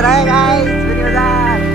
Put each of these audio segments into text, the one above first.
उधर है गाइस, मेरी उधर।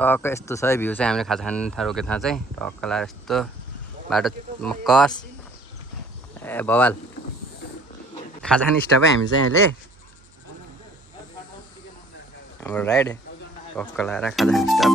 टक्क यस्तो छ है भ्यू चाहिँ हामीले खाजा खान रोकेको ठाउँ चाहिँ टक्क लाएर यस्तो बाटो मक्कस ए बवाल खाजा खाने स्टप है हामी चाहिँ अहिले हाम्रो राइड टक्क लाएर खाजा खाने स्टप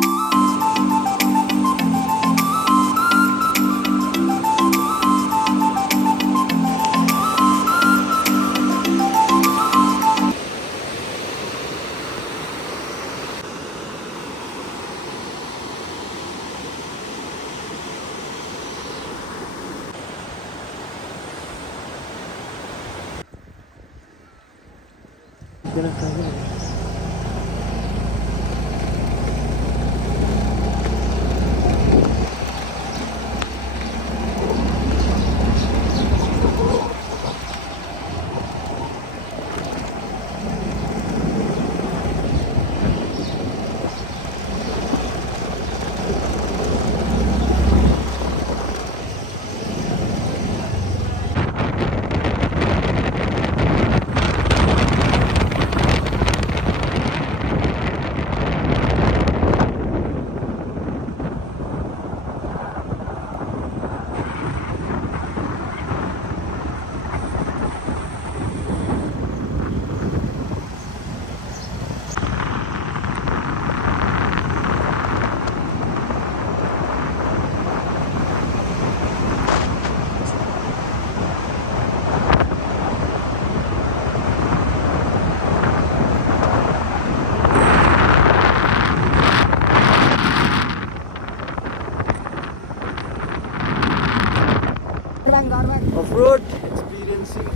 off-road experiencing.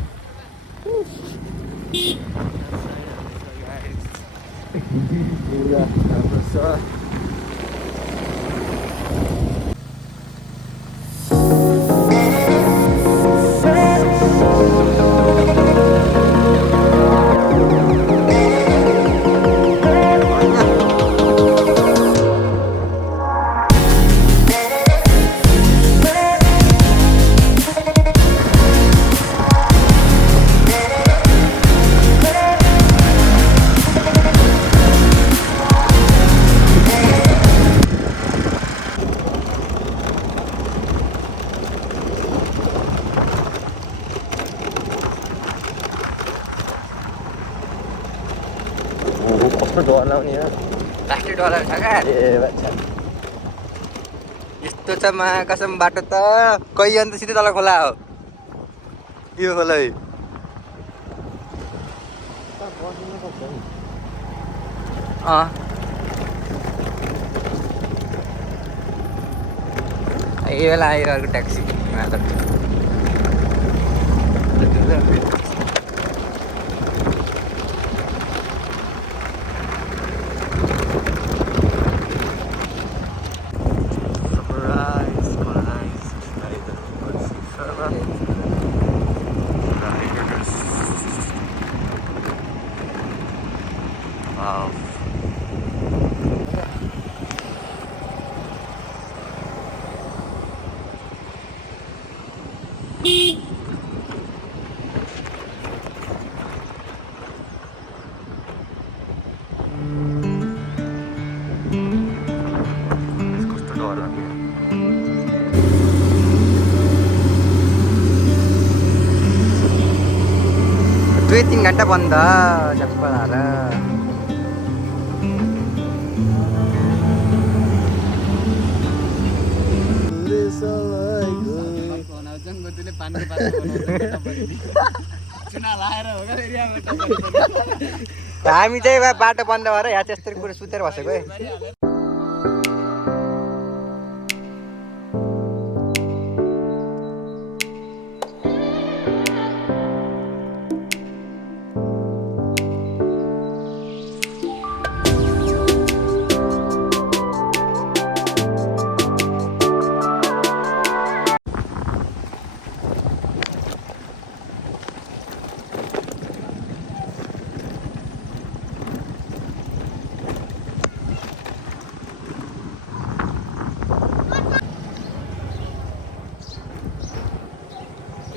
प्लास्टिक डलाएको छ क्या यस्तो छ मा कसम बाटो त कहीँ अन्त सिधै तल खोला हो यो खोला है यो बेला आयो अर्को ट्याक्सी 3 घन्टा बन्द चप्पल हामी चाहिँ बाटो बन्द भएर यहाँ चाहिँ यस्तरी कुरो सुतेर बसेको है।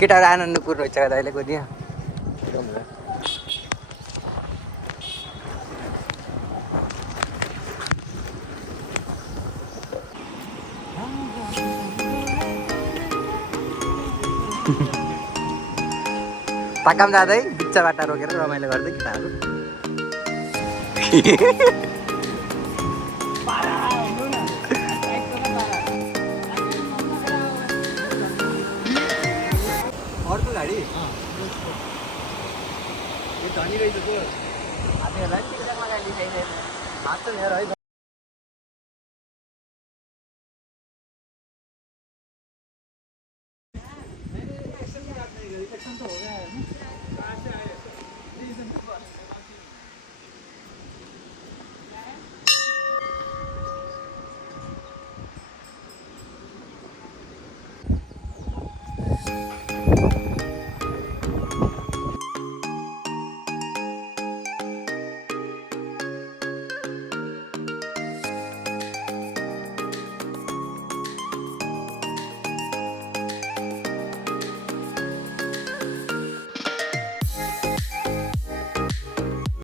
केटाहरू आनन्दपुर रहेछ కదా अहिलेको दिया पाकाम जाँदै बिच्चा बाटा रोकेर रमाइलो गर्दै केटाहरू अर्को गाडी यो धनी रहेछ त्यो हातैहरूलाई टिकटकमा गाडी देखाइदिएर हात त हेर है।